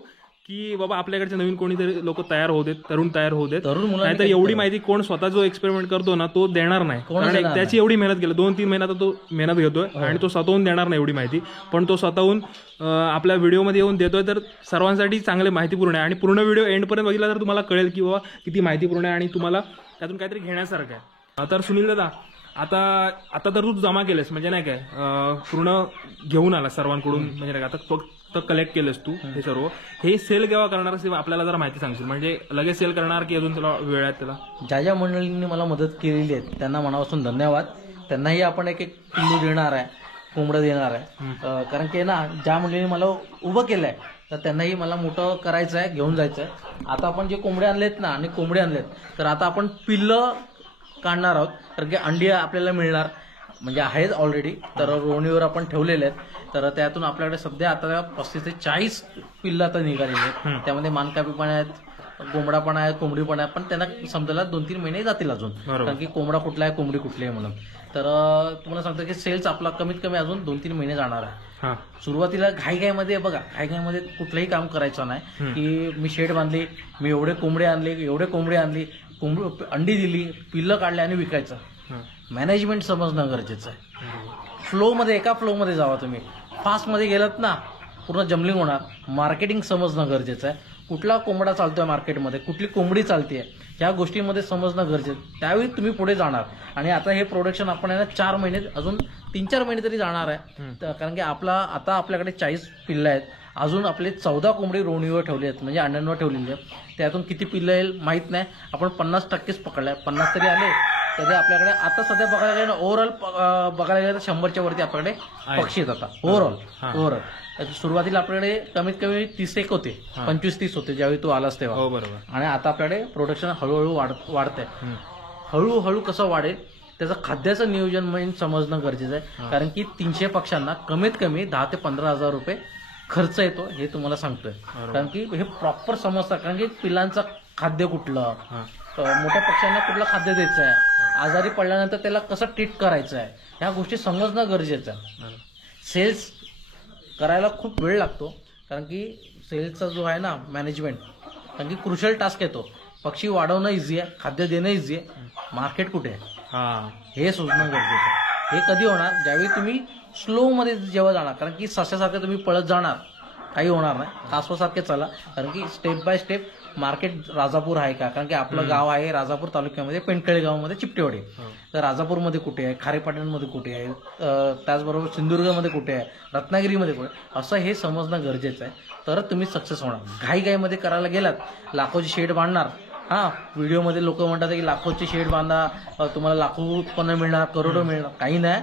की बाबा आपल्याकडचे नवीन कोणीतरी लोक तयार होत आहेत, तरुण तयार होत आहेत. तरुण मुलांनी नाहीतर एवढी माहिती कोण स्वतः जो एक्सपेरिमेंट करतो ना तो देणार नाही, कारण त्याची एवढी मेहनत केली, 2-3 महिन्यात तो मेहनत घेतोय आणि तो स्वतःहून देणार नाही एवढी माहिती, पण तो स्वतःहून आपल्या व्हिडिओमध्ये येऊन देतोय. तर सर्वांसाठी चांगले माहितीपूर्ण आहे आणि पूर्ण व्हिडिओ एंडपर्यंत बघितला तर तुम्हाला कळेल की बाबा किती माहितीपूर्ण आहे आणि तुम्हाला त्यातून काहीतरी घेण्यासारखं आहे. तर सुनील दादा, आता तर तू जमा केलेस म्हणजे नाही काय, पूर्ण घेऊन आला सर्वांकडून म्हणजे नाही का, आता फक्त कलेक्ट केलंस तू हे सर्व. हे सेल केव्हा करणार असेल आपल्याला जरा माहिती सांगशील, म्हणजे लगेच सेल करणार की अजून तुला वेळ आहे त्याला? ज्या ज्या मंडळींनी मला मदत केलेली आहे त्यांना मनापासून धन्यवाद. त्यांनाही आपण एक एक पिल्लू देणार आहे, कोंबडं देणार आहे. कारण की ना ज्या मंडळींनी मला उभं केलंय तर त्यांनाही मला मोठं करायचं आहे, घेऊन जायचं आहे. आता आपण जे कोंबडे आणलेत ना आणि कोंबडे आणलेत तर आता आपण पिल्लं काढणार आहोत, कारण की अंडी आपल्याला मिळणार म्हणजे आहेच ऑलरेडी. तर रोणीवर आपण ठेवलेले आहेत, तर त्यातून आपल्याकडे सध्या आता 35 ते 40 पिल्लं आता निघालेली आहेत. त्यामध्ये मानकापी पण आहेत, कोंबडा पण आहे, कोंबडी पण आहे, पण त्यांना समजायला 2-3 महिने जातील अजून, कारण की कोंबडा कुठला आहे, कोंबडी कुठली आहे म्हणून. तर तुम्हाला सांगतो की सेल्स आपला कमीत कमी अजून 2-3 महिने जाणार आहे. सुरुवातीला घाईघाईमध्ये बघा, घाईघाईमध्ये कुठलंही काम करायचं नाही की मी शेड बांधली, मी एवढे कोंबडे आणली, अंडी दिली, पिल्लं काढले आणि विकायचं. मॅनेजमेंट समजणं गरजेचं आहे. फ्लोमध्ये एका फ्लोमध्ये जावा. तुम्ही फास्टमध्ये गेलात ना पूर्ण जम्बलिंग होणार. मार्केटिंग समजणं गरजेचं आहे. कुठला कोंबडा चालतोय मार्केटमध्ये, कुठली कोंबडी चालतेय, ह्या गोष्टींमध्ये समजणं गरजेचं. त्यावेळी तुम्ही पुढे जाणार. आणि आता हे प्रोडक्शन आपण आहे ना 4 महिने, अजून 3-4 महिने तरी जाणार आहे, कारण की आता आपल्याकडे 40 पिल्लं आहेत. अजून आपले 14 कोंबडी रोणीवर ठेवली आहेत, म्हणजे अंड्यांवर ठेवलेली आहेत. त्यातून किती पिल्लं येईल माहित नाही. आपण 50%च पकडलंय, 50 तरी आले तरी आपल्याकडे आता सध्या बघायला गेलं ओव्हरऑल बघायला गेलं तर 100च्या वरती आपल्याकडे पक्षी आहेत आता ओव्हरऑल. सुरुवातीला आपल्याकडे कमीत कमी 30 होते, 25-30 होते ज्यावेळी तू आलास तेव्हा. बरोबर. आणि आता आपल्याकडे प्रोडक्शन हळूहळू वाढतंय. हळूहळू कसं वाढेल त्याचं खाद्याचं नियोजन म्हणजे समजणं गरजेचं आहे, कारण की 300 पक्ष्यांना कमीत कमी 10,000 ते 15,000 रुपये खर्च येतो, हे तुम्हाला सांगतोय. कारण की हे प्रॉपर समजतं, कारण की पिलांचं खाद्य कुठलं, मोठ्या पक्ष्यांना कुठलं खाद्य द्यायचं आहे, आजारी पडल्यानंतर त्याला कसं ट्रीट करायचं आहे, ह्या गोष्टी समजणं गरजेचं आहे. सेल्स करायला खूप वेळ लागतो, कारण की सेल्सचा जो आहे ना मॅनेजमेंट, कारण की क्रुशल टास्क येतो. पक्षी वाढवणं इझी आहे, खाद्य देणं इझी आहे, मार्केट कुठे आहे हे शोधणं गरजेचं आहे. हे कधी होणार, ज्यावेळी तुम्ही स्लो मध्ये जेव्हा जाणार, कारण की सस्यासारखे तुम्ही पळत जाणार काही होणार नाही. कासवासारखे चला, कारण की step by step market Rajapur आहे का, कारण की आपलं गाव आहे राजापूर तालुक्यामध्ये पेंटकळी गावामध्ये चिपटेवाडी. तर राजापूरमध्ये कुठे आहे, खारेपाटणमध्ये कुठे आहे, त्याचबरोबर सिंधुदुर्गमध्ये कुठे आहे, रत्नागिरीमध्ये कुठे आहे, असं हे समजणं गरजेचं आहे. तर तुम्ही सक्सेस होणार. घाईघाईमध्ये करायला गेलात, लाखोची शेड बांधणार. व्हिडिओमध्ये लोक म्हणतात की लाखोची शेड बांधा, तुम्हाला लाखो उत्पन्न मिळणार, करोडो मिळणार. काही नाही,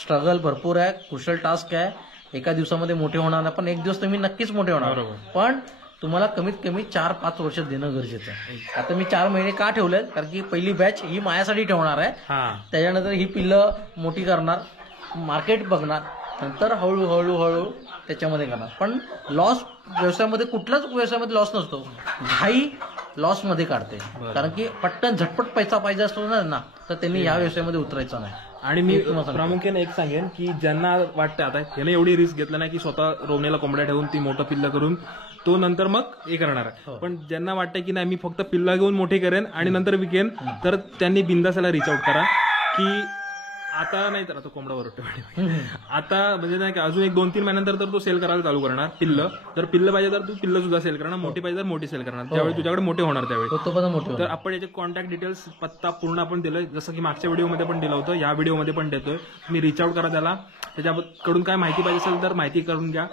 स्ट्रगल भरपूर आहे, क्रुशल टास्क आहे. एका दिवसामध्ये मोठे होणार नाही, पण एक दिवस तुम्ही नक्कीच मोठे होणार. पण तुम्हाला कमीत कमी 4-5 वर्ष देणं गरजेचं आहे. आता मी 4 महिने का ठेवले, कारण की पहिली बॅच ही माझ्यासाठी ठेवणार आहे. त्याच्यानंतर ही पिल्लं मोठी करणार, मार्केट बघणार, नंतर हळूहळू त्याच्यामध्ये करणार. पण लॉस व्यवसायामध्ये, कुठल्याच व्यवसायामध्ये लॉस नसतो. घाई लॉस मध्ये काढते, कारण की पटकन झटपट पैसा पाहिजे असतो ना, तर त्यांनी या व्यवसायामध्ये उतरायचं नाही. आणि मी प्रामुख्याने एक सांगेन की ज्यांना वाटतं आता ह्याने एवढी रिस्क घेतला नाही की स्वतः रोवणीला कोंबड्या ठेवून ती मोठं पिल्लं करून तो नंतर मग हे करणार आहे, पण ज्यांना वाटतं की नाही मी फक्त पिल्ला घेऊन मोठे करेन आणि नंतर विकेन, तर त्यांनी बिंदासाला रिच आउट करा. की आता नाही तर आता कोंबडावर आता म्हणजे नाही का अजून 1-2-3 महिन्यानंतर तर तो सेल करायला चालू करणार पिल्लं. तर पिल्लं पाहिजे तर तू पिल्लं सुद्धा सेल करणार, मोठी पाहिजे तर मोठी सेल करणार, त्यावेळी तुझ्याकडे मोठे होणार त्यावेळी. तर आपण याचे कॉन्टॅक्ट डिटेल्स पत्ता पूर्ण आपण दिलोय, जसं की मागच्या व्हिडिओमध्ये पण दिलं होतं, या व्हिडिओमध्ये पण देतोय. तुम्ही रिच आउट करा त्याला, त्याच्याकडून काय माहिती पाहिजे असेल तर माहिती करून घ्या.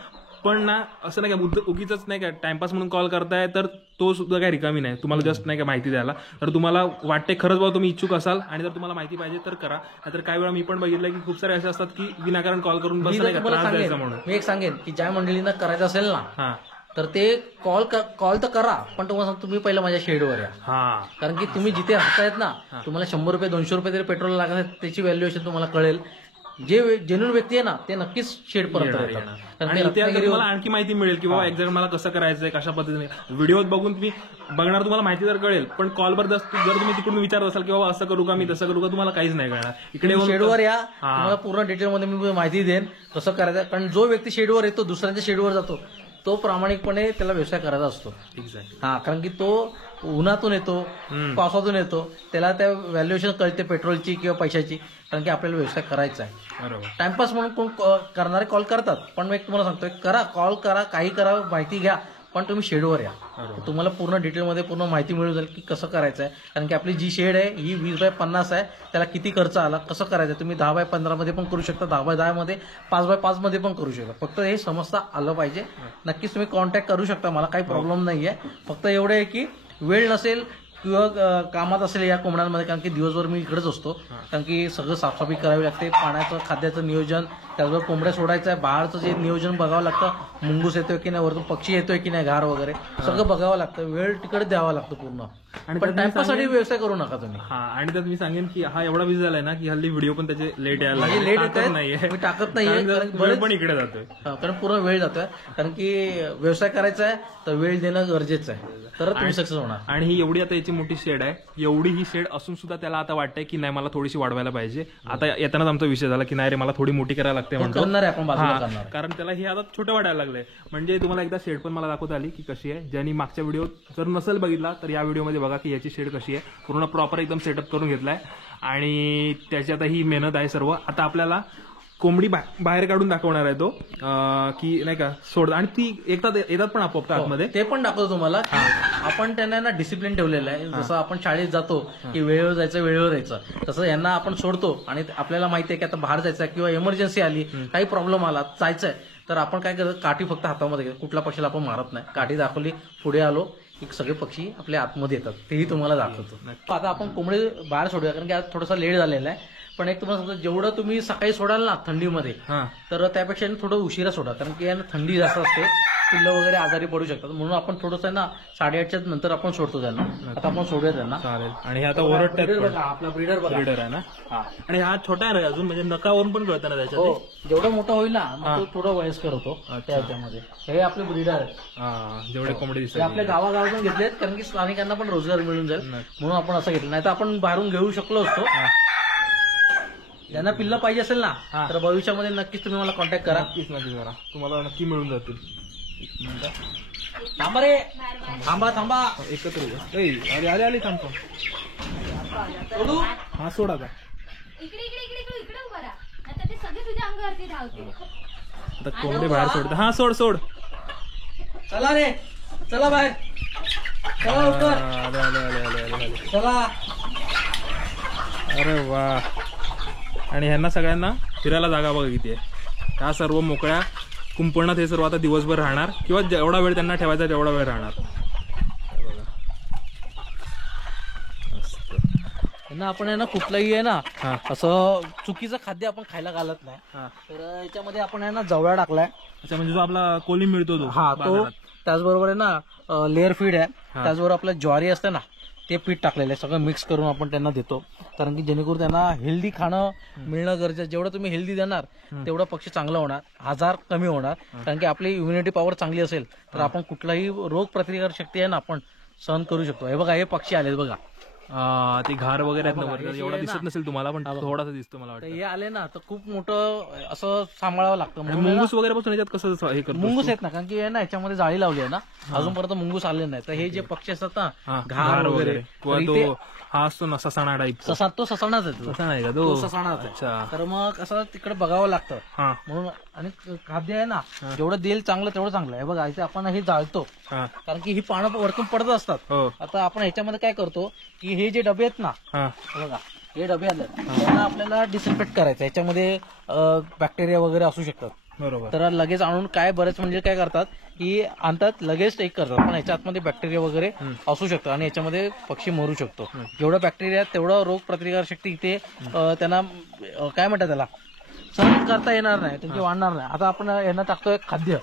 पण ना असं नाही का उगीच नाही का टाइमपास म्हणून कॉल करताय तर तो सुद्धा काही रिकामी नाही, तुम्हाला जस्ट नाही का माहिती द्यायला. तर तुम्हाला वाटते खरंच बाबा तुम्ही इच्छुक असाल आणि जर तुम्हाला माहिती पाहिजे तर करा. नाहीतर काही वेळा मी पण बघितलं की खूप सारे असे असतात की विनाकारण कॉल करून बस नाही का त्रास द्यायचा म्हणून. मी एक सांगेन की ज्या मंडळींना करायचं असेल ना तर ते कॉल तर करा, पण तुम्हाला सांगतो तुम्ही पहिलं माझ्या शेडवर या. कारण की तुम्ही जिथे राहतायत ना, तुम्हाला 100 रुपये 200 रुपये तरी पेट्रोल लागत आहे, त्याची व्हॅल्युएशन तुम्हाला कळेल. जे जेन्युइन व्यक्ती आहे ना ते नक्कीच शेड पर्यंत तुम्हाला आणखी माहिती मिळेल की बाबा एक्झॅक्ट मला कसं करायचंय, कशा पद्धतीने व्हिडिओ बघून तुम्ही बघणार, तुम्हाला माहिती तर कळेल. पण कॉलवर जर तुम्ही तिकडून विचारत असाल की बाबा असं करू का, मी तसं करू का, तुम्हाला काहीच नाही कळणार. इकडे शेडवर या, तुम्हाला पूर्ण डिटेलमध्ये मी माहिती देईन कसं करायचं. कारण जो व्यक्ती शेडवर येतो दुसऱ्यांच्या शेडवर जातो तो प्रामाणिकपणे त्याला व्यवसाय करायचा असतो. एक्झॅक्टली. हा, कारण की तो उन्हातून येतो, पावसातून येतो, त्याला त्या व्हॅल्युएशन कळते पेट्रोलची किंवा पैशाची, कारण की आपल्याला व्यवसाय करायचा आहे. बरोबर. टाइमपास म्हणून कोण करणारे कॉल करतात, पण मी तुम्हाला सांगतोय करा, कॉल करा, काही करा, माहिती घ्या, पण तुम्ही शेडवर या. तुम्हाला पूर्ण डिटेलमध्ये पूर्ण माहिती मिळून जाईल की कसं करायचं आहे. कारण की आपली जी शेड आहे ही 20x50 आहे. त्याला किती खर्च आला, कसं करायचं, तुम्ही 10x15 मध्ये पण करू शकता, 10x10 मध्ये, 5x5 मध्ये पण करू शकता. फक्त हे समजता आलं पाहिजे. नक्कीच तुम्ही कॉन्टॅक्ट करू शकता, मला काही प्रॉब्लेम नाहीये. फक्त एवढं आहे की वेळ नसेल किंवा कामात असेल या कोंबड्यांमध्ये, कारण की दिवसभर मी इकडेच असतो, कारण की सगळं साफसफाई करावी लागते, पाण्याचं खाद्याचं नियोजन, त्याचबरोबर कोंबड्या सोडायचं आहे, बाहेरचं जे नियोजन बघावं लागतं, मुंगूस येतोय की नाही, वरतून पक्षी येतोय की नाही, घार वगैरे सगळं बघावं लागतं, वेळ तिकडे द्यावा लागतो पूर्ण. आणि पण टाइमपाससाठी व्यवसाय करू नका तुम्ही. हा, आणि त्यात मी सांगेन की हा एवढा बिझी झालाय ना की हल्ली व्हिडिओ पण त्याचे लेट यायला लागले. लेट येत टाकत नाहीये. मी टाकत नाहीये, कारण की वेळ पण इकडे जातोय. कारण पूर्ण वेळ जातोय, कारण की व्यवसाय करायचा आहे तर वेळ देणं गरजेचं आहे, तर तुम्ही सक्सेस होणार. आणि ही एवढी आता याची मोठी शेड आहे, एवढी ही शेड असून सुद्धा त्याला आता वाटतंय की नाही मला थोडीशी वाढवायला पाहिजे. आता येतानाच आमचा विषय झाला की नाही रे मला थोडी मोठी करायला लागते म्हणतो. करणार आहे आपण बाजूला हा, करणार. कारण त्याला हे आता छोटं वाटायला लागलंय. म्हणजे तुम्हाला एकदा शेड पण मला दाखवता आली की कशी आहे. ज्यांनी मागच्या व्हिडिओ जर नसेल बघितला तर या व्हिडिओमध्ये बघा की याची शेड कशी आहे. पूर्ण प्रॉपर एकदम सेटअप करून घेतलाय आणि त्याची आता ही मेहनत आहे सर्व. आता आपल्याला कोंबडी बाहेर काढून दाखवणार आहे तो की नाही का सोड, आणि ती येतात पण आपोआप आतमध्ये. ते पण दाखवतो तुम्हाला. आपण त्यांना ना डिसिप्लिन ठेवलेलं आहे. जसं आपण शाळेत जातो की वेळेवर जायचं, वेळेवर यायचं, तसं यांना आपण सोडतो. आणि आपल्याला माहिती आहे की आता बाहेर जायचं किंवा इमर्जन्सी आली, काही प्रॉब्लेम आला, जायचंय, तर आपण काय करतो, काठी फक्त हातामध्ये घेतो, कुठल्या पक्षीला आपण मारत नाही. काठी दाखवली, पुढे आलो की सगळे पक्षी आपल्या आतमध्ये येतात, तेही तुम्हाला दाखवतो. आता आपण कोंबडी बाहेर सोडूया, कारण की आज थोडासा लेट झालेला आहे. पण एक तुम्हाला सांगतो, जेवढं तुम्ही सकाळी सोडाल ना थंडीमध्ये, तर त्यापेक्षा थोडं उशिरा सोडा, कारण की थंडी जास्त असते, पिल्लं वगैरे आजारी पडू शकतात. म्हणून आपण थोडंसं ना 8:30च्या नंतर आपण सोडतो त्यांना. आता आपण सोडूया त्यांना. चालेल. आणि हे आता ओरडतात. आपला ब्रीडर बघा. ब्रीडर आहे ना. आणि हा छोटा आहे अजून, म्हणजे नकावरून पण कळतं ना त्याच्यात. हो, जेवढं मोठा होईल ना मग तो थोडा वयस्कर होतो त्याच्यामध्ये. हे आपले ब्रीडर आहेत. जेवढे कोंबडी ते दिसतात आपल्या गावागावातून घेतलेत, कारण की स्थानिकांना पण रोजगार मिळून जाईल म्हणून आपण असं घेतलं. नाही तर आपण बाहेरून घेऊ शकलो असतो. ज्यांना पिल्लं पाहिजे असेल ना तर भविष्यामध्ये नक्कीच तुम्ही मला कॉन्टॅक्ट करा. नक्कीच करा, तुम्हाला नक्की मिळून जातील. थांबा रे, थांबा. एकत्र अरे आले थांबतो. सोडू? हा सोड आता. इकडे उभा राहा. आता ते सगळे तुझ्या अंगावरती धावतील. आता कोंबडी बाहेर सोडते. हा सोड. चला रे, चला बाहेर, चला लवकर, आले. चला. अरे वा. आणि ह्यांना सगळ्यांना फिरायला जागा बघा किती आहे. ह्या सर्व मोकळ्या कुंपणात हे सर्व आता दिवसभर राहणार, किंवा जेवढा वेळ त्यांना ठेवायचा तेवढा वेळ राहणार. त्यांना आपण आहे ना कुठलंही आहे ना असं चुकीचं खाद्य आपण खायला घालत नाही. तर याच्यामध्ये आपण आहे ना जवळा टाकलाय. अच्छा, म्हणजे जो आपला कोली मिळतो तो. हा, तो. त्याचबरोबर आहे ना लेअर फीड आहे. त्याचबरोबर आपलं ज्वारी असते ना ते पीठ टाकलेलं आहे. सगळं मिक्स करून आपण त्यांना देतो, कारण की जेणेकरून त्यांना हेल्दी खाणं मिळणं गरजेचं. जेवढं तुम्ही हेल्दी देणार तेवढं पक्षी चांगलं होणार, आजार कमी होणार. कारण की आपली इम्युनिटी पॉवर चांगली असेल तर आपण कुठलाही रोग प्रतिकार शक्ती आहे ना आपण सहन करू शकतो. हे बघा, हे पक्षी आलेत बघा. ते घार वगैरे आहेत ना, एवढा दिसत नसेल तुम्हाला पण थोडासा दिसतो मला वाटतं. हे आले ना तर खूप मोठं असं सांभाळावं लागतं. मुंगूस वगैरे पासून याच्यात कसं हे करतो? मुंगूस आहेत ना, कारण की ना याच्यामध्ये जाळी लावली आहे ना, अजूनपर्यंत मुंगूस आले नाही. तर हे जे पक्षी असतात ना, घार वगैरे, किंवा तो हा असतो ना ससाणा टाईप. तो ससाणाच आहे. ससाणा आहे का तो? ससाणाच आहे. तर मग असं तिकडे बघावं लागतं म्हणून. आणि खाद्य आहे ना जेवढं देईल चांगलं तेवढं चांगलं आहे. बघा, इथे आपण हे जाळतो, कारण की ही पानं वरतून पडत असतात. आता आपण ह्याच्यामध्ये काय करतो की हे जे डबे आहेत ना, बघा हे डबे आले, त्यांना आपल्याला डिसइन्फेक्ट करायचं. याच्यामध्ये बॅक्टेरिया वगैरे असू शकतात. बरोबर. तर लगेच आणून काय बरेच म्हणजे काय करतात की आणतात, लगेच एक करतात, पण ह्याच्या आतमध्ये बॅक्टेरिया वगैरे असू शकतं आणि याच्यामध्ये पक्षी मरू शकतो. जेवढं बॅक्टेरिया तेवढं रोग प्रतिकार शक्ती इथे त्यांना काय म्हणतात त्याला सहन करता येणार नाही, त्यांची वाढणार नाही. आता आपण यांना टाकतोय खाद्य.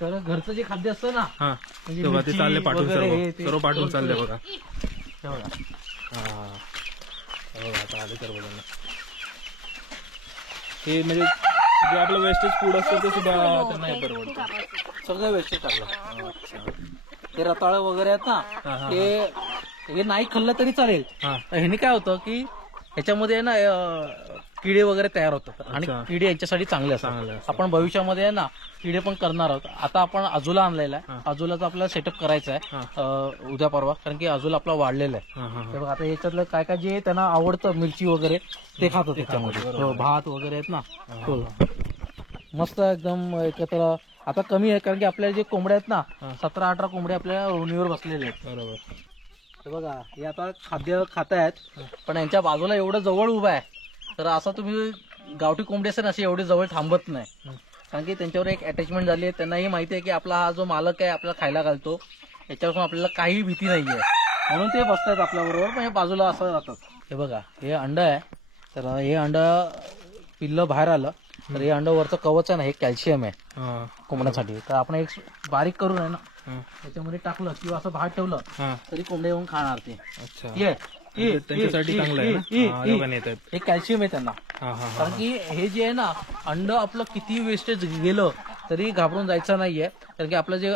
तर घरचं जे खाद्य असतं ना, म्हणजे चालले पाठवून सर्व पाठवून चालले बघा. आता आले सर्व जण. हे म्हणजे जे आपलं वेस्टेज फूड असतं ते सुद्धा त्यांना हे परवडतं. सगळं वेस्टेज टाकलं. ते रताळं वगैरे आहेत ना, हे नाही खाल्लं तरी चालेल. ह्याने काय होतं की ह्याच्यामध्ये ना किडे वगैरे तयार होतात आणि अच्छा. किडे यांच्यासाठी चांगले चांगले असतात. असतात. आपण भविष्यामध्ये आहे ना किडे पण करणार आहोत. आता आपण अजूला आणलेला आहे. अजूलाचा आपल्याला सेटअप करायचा आहे उद्या परवा, कारण की अजूला आपला वाढलेला आहे. हा, हा, हा. हे बघा आता याच्यातलं काय काय जे त्यांना आवडतं मिरची वगैरे ते खातो त्याच्यामध्ये. हो, भात वगैरे आहेत ना. हो. मस्त एकदम एकत्र. आता कमी आहे कारण की आपल्या जे कोंबड्या आहेत ना 17-18 कोंबड्या आपल्या रोणीवर बसलेल्या आहेत. बरोबर. हे बघा हे आता खाद्य खात आहेत पण यांच्या बाजूला एवढं जवळ उभा आहे. तर असं तुम्ही गावठी कोंबडी असेल अशी एवढी जवळ थांबत नाही, कारण की त्यांच्यावर एक अटॅचमेंट झाली आहे. त्यांनाही माहिती आहे की आपला हा जो मालक आहे आपल्याला खायला घालतो, याच्यापासून आपल्याला काही भीती नाहीये, म्हणून ते बसतात आपल्याबरोबर. पण हे बाजूला असं राहतात. हे बघा हे अंड आहे. तर हे अंड पिल्लं बाहेर आलं तर हे अंड वरचं कवच आहे ना हे कॅल्शियम आहे हा, कोंबड्यांसाठी. तर आपण एक बारीक करून आहे ना हा, त्याच्यामध्ये टाकलं किंवा असं बाहेर ठेवलं हा. तरी कोंबड्या येऊन खाणार ते. अच्छा. ये म्हणजे त्यांच्यासाठी चांगलं आहे ना. हा, योगाने येत आहेत. हे कॅल्शियम आहे त्यांना. हा, हा, हा. कारण की हे जे आहे ना अंड आपलं किती वेस्टेज गेलं तरी घाबरून जायचं नाहीये. कारण की आपलं जे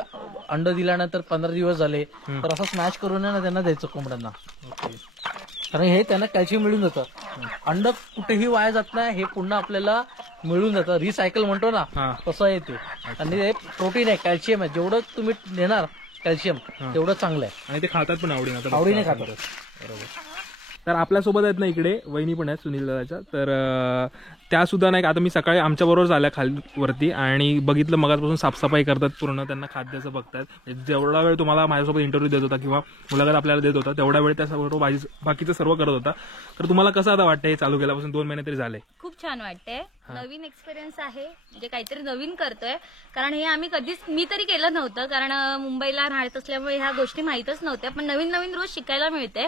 अंड दिल्यानंतर 15 दिवस झाले तर असं स्मॅश करून आहे ना त्यांना द्यायचं कोंबड्यांना. ओके. कारण हे त्यांना कॅल्शियम मिळून जातं. अंड कुठेही वाया जात नाही, हे पुन्हा आपल्याला मिळून जातं. रिसायकल म्हणतो ना हा. तसं आहे ते. आणि हे प्रोटीन आहे, कॅल्शियम आहे. जेवढं तुम्ही देणार कॅल्शियम तेवढं चांगलं आहे. आणि ते खातात पण आवडीने. आता आवडीने बघतो खातात. आपण. बरोबर. तर आपल्यासोबत आहेत ना इकडे वहिनी पण आहेत सुनील दादाच्या. तर त्या सुद्धा नाही, आता मी सकाळी आमच्या बरोबर झाल्या खाली वरती आणि बघितलं मगाचपासून साफसफाई करतात पूर्ण, त्यांना खाद्याचं बघतात. जेवढा वेळ तुम्हाला माझ्यासोबत इंटरव्ह्यू देत होता किंवा मुलाखत आपल्याला देत होता तेवढा वेळ त्या सर्व बाकीचं सर्व करत होता. तर तुम्हाला कसं आता वाटतं हे चालू केल्यापासून 2 महिने तरी झाले? खूप छान वाटतंय. नवीन एक्सपिरियन्स आहे, म्हणजे काहीतरी नवीन करतोय. कारण हे आम्ही कधीच, मी तरी केलं नव्हतं, कारण मुंबईला राहत असल्यामुळे ह्या गोष्टी माहीतच नव्हत्या. पण नवीन नवीन रोज शिकायला मिळते.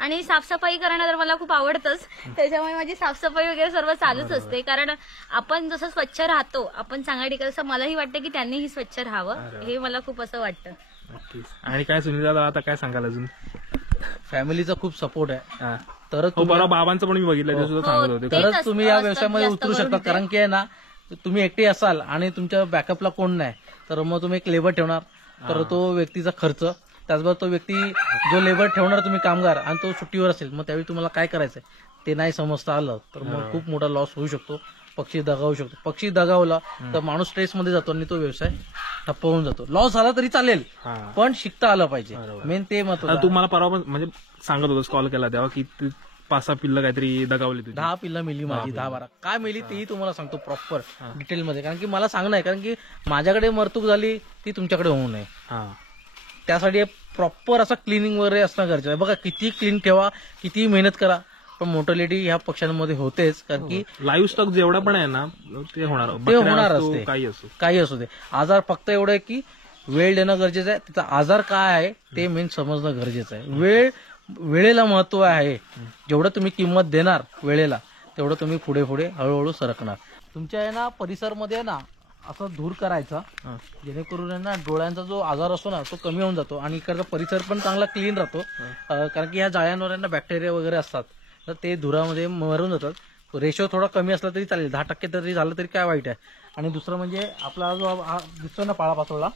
आणि साफसफाई करणं तर मला खूप आवडतंच, त्याच्यामुळे माझी साफसफाई वगैरे सर्व चालूच असते. कारण आपण जसं स्वच्छ राहतो, आपण चांगल्या ठिकाणी, तसं मलाही वाटतं की त्यांनीही स्वच्छ राहावं, हे मला खूप असं वाटतं. नक्कीच. आणि काय सुनील दादा आता काय सांगाल अजून? फॅमिलीचा खूप सपोर्ट आहे. हा. तर हो, बरोबर. बाबांचं पण मी बघितलं, ते सुद्धा सांगत होते. तेच तरच तुम्ही या असतं व्यवसायामध्ये जास्त उतरू शकता. करून कारण की आहे ना तुम्ही एकटे असाल आणि तुमच्या बॅकअपला कोण नाही, तर मग तुम्ही एक लेबर ठेवणार, तर तो व्यक्तीचा खर्च, त्याचबरोबर तो व्यक्ती जो लेबर ठेवणार तुम्ही कामगार आणि तो सुट्टीवर असेल, मग त्यावेळी तुम्हाला काय करायचंय ते नाही समजता आलं तर मग खूप मोठा लॉस होऊ शकतो. पक्षी दगावू शकतो. पक्षी दगावला तर माणूस स्ट्रेसमध्ये जातो आणि तो व्यवसाय ठप्प होऊन जातो. लॉस झाला तरी चालेल हा. पण शिकता आलं पाहिजे, मेन ते महत्वाचं. आता तू मला परवा पण म्हणजे सांगत होतोस कॉल केला तेव्हा की 5-6 पिल्लं काहीतरी दगावली तुझी. 10 पिल्लं मेली माझी, 10-12 काय मेली तेही तुम्हाला सांगतो प्रॉपर डिटेलमध्ये. कारण की मला सांगणं आहे, कारण की माझ्याकडे मरतूक झाली ती तुमच्याकडे होऊ नये. हा. त्यासाठी प्रॉपर असं क्लिनिंग वगैरे असणं गरजेचं आहे. बघा किती क्लीन ठेवा, किती मेहनत करा, पण मोर्टॅलिटी ह्या पक्ष्यांमध्ये होतेच. कारण की लाईव्ह स्टॉक जेवढा पण आहे ना ते होणार. ते होणार असते. काही असो, काही असू दे. आजार फक्त एवढं आहे की वेळ देणं गरजेचं आहे. त्याचा आजार काय आहे ते मेन समजणं गरजेचं आहे. वेळेला महत्व आहे. जेवढं तुम्ही किंमत देणार वेळेला तेवढं तुम्ही पुढे पुढे हळूहळू सरकणार. तुमच्या आहे ना परिसरमध्ये आहे ना असं धूर करायचा, जेणेकरून आहे ना डोळ्यांचा जो आजार असतो ना तो कमी होऊन जातो आणि इकडचा परिसर पण चांगला क्लीन राहतो. कारण की ह्या जाळ्यांवर आहे ना बॅक्टेरिया वगैरे असतात, तर ते धुरामध्ये मरून जातात. रेशो थोडा कमी असला तरी चालेल, 10% तरी झालं तरी काय वाईट आहे. आणि दुसरं म्हणजे आपला जो हा दिसतो ना पाळा पाचोळा,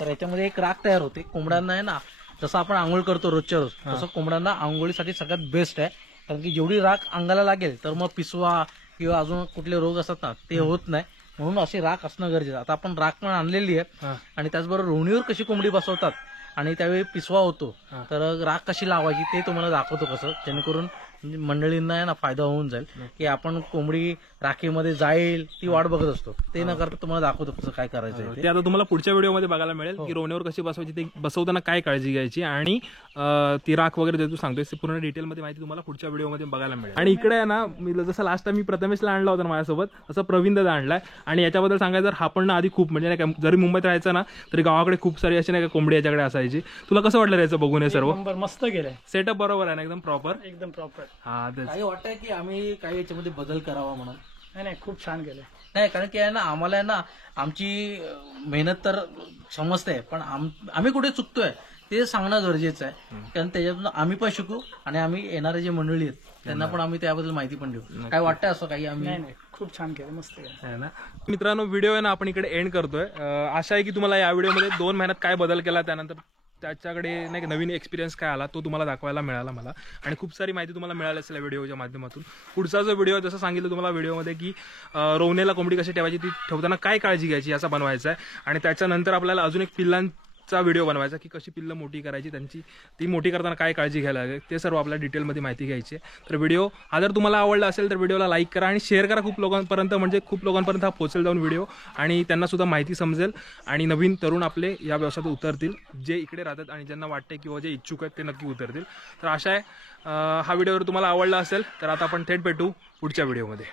तर याच्यामध्ये एक राख तयार होते. कोंबड्यांना आहे ना जसं आपण आंघोळ करतो रोजच्या रोज, तसं कोंबड्यांना आंघोळीसाठी सगळ्यात बेस्ट आहे. कारण की जेवढी राख अंगाला लागेल तर मग पिसवा किंवा अजून कुठले रोग असतात ना ते होत नाही. म्हणून अशी राख असणं गरजेचं. आता आपण राख पण आणलेली आहे आणि त्याचबरोबर रोणीवर कशी कोंबडी बसवतात आणि त्यावेळी पिसवा होतो, तर राख कशी लावायची ते तुम्हाला दाखवतो कसं, जेणेकरून मंडळींना ना फायदा होऊन जाईल. की आपण कोंबडी राखीमध्ये जाईल ती वाट बघत असतो, ते न करता तुम्हाला दाखवतो कसं काय करायचं. ते आता तुम्हाला पुढच्या व्हिडिओमध्ये बघायला मिळेल की रोणीवर कशी बसवायची, ते बसवताना काय काळजी घ्यायची आणि ती राख वगैरे जे तू सांगतोय ते पूर्ण डिटेलमध्ये माहिती तुम्हाला पुढच्या व्हिडिओमध्ये बघायला मिळेल. आणि इकडे आहे ना मी जसं लास्ट टाइम मी प्रथमेशला आणला होता माझ्यासोबत, असं प्रवीण दादा आणलाय. आणि याच्याबद्दल सांगायचं तर हा पण आधी खूप म्हणजे नाही का जरी मुंबईत राहायचा ना तरी गावाकडे खूप सारी अशी नाही का कोंबडी याच्याकडे असायची. तुला कसं वाटलं याचं बघून हे सर्व? मस्त गेलंय, सेटअप बरोबर आहे ना एकदम प्रॉपर? एकदम प्रॉपर. हा तेच. काही वाटतंय की आम्ही काही याच्यामध्ये बदल करावा म्हणून? नाही खूप छान गेलंय. नाही, कारण की आहे ना आम्हाला आहे ना आमची मेहनत तर समजते, पण आम्ही कुठे चुकतोय ते सांगणं गरजेचं आहे. कारण त्याच्यातून आम्ही पण शिकू आणि आम्ही येणारे जे मंडळी आहेत त्यांना पण आम्ही त्याबद्दल माहिती पण देऊ. काय वाटतंय असं काही? आम्ही नाही खूप छान केलं, मस्त केलं. ना मित्रांनो, व्हिडिओ आहे ना आपण इकडे एंड करतोय. आशा आहे की तुम्हाला या व्हिडिओमध्ये 2 महिन्यात काय बदल केला त्यानंतर त्याच्याकडे नाही का नवीन एक्सपिरियन्स काय आला तो तुम्हाला दाखवायला मिळाला मला, आणि खूप सारी माहिती तुम्हाला मिळाली असेल या व्हिडिओच्या माध्यमातून. पुढचा जो व्हिडिओ जसं सांगितलं तुम्हाला व्हिडिओमध्ये की रोवणेला कोंबडी कशी ठेवायची, ती ठेवताना काय काळजी घ्यायची याचा बनवायचा आहे. आणि त्याच्यानंतर आपल्याला अजून एक पिल्लांचा व्हिडिओ बनवायचा की कशी पिल्लं मोठी करायची, त्यांची ती मोठी करताना काय काळजी घ्यायला लागेल ते सर्व आपल्याला डिटेलमध्ये माहिती घ्यायची आहे. तर व्हिडिओ हा जर तुम्हाला आवडला असेल तर व्हिडिओला लाईक करा आणि शेअर करा खूप लोकांपर्यंत, म्हणजे खूप लोकांपर्यंत हा पोहोचेल जाऊन व्हिडिओ, आणि त्यांना सुद्धा माहिती समजेल आणि नवीन तरुण आपले या व्यवसायात उतरतील, जे इकडे राहतात आणि ज्यांना वाटते किंवा जे इच्छुक आहेत ते नक्की उतरतील. तर अशा आहे हा व्हिडिओ जर तुम्हाला आवडला असेल तर आता आपण थेट भेटू पुढच्या व्हिडिओमध्ये.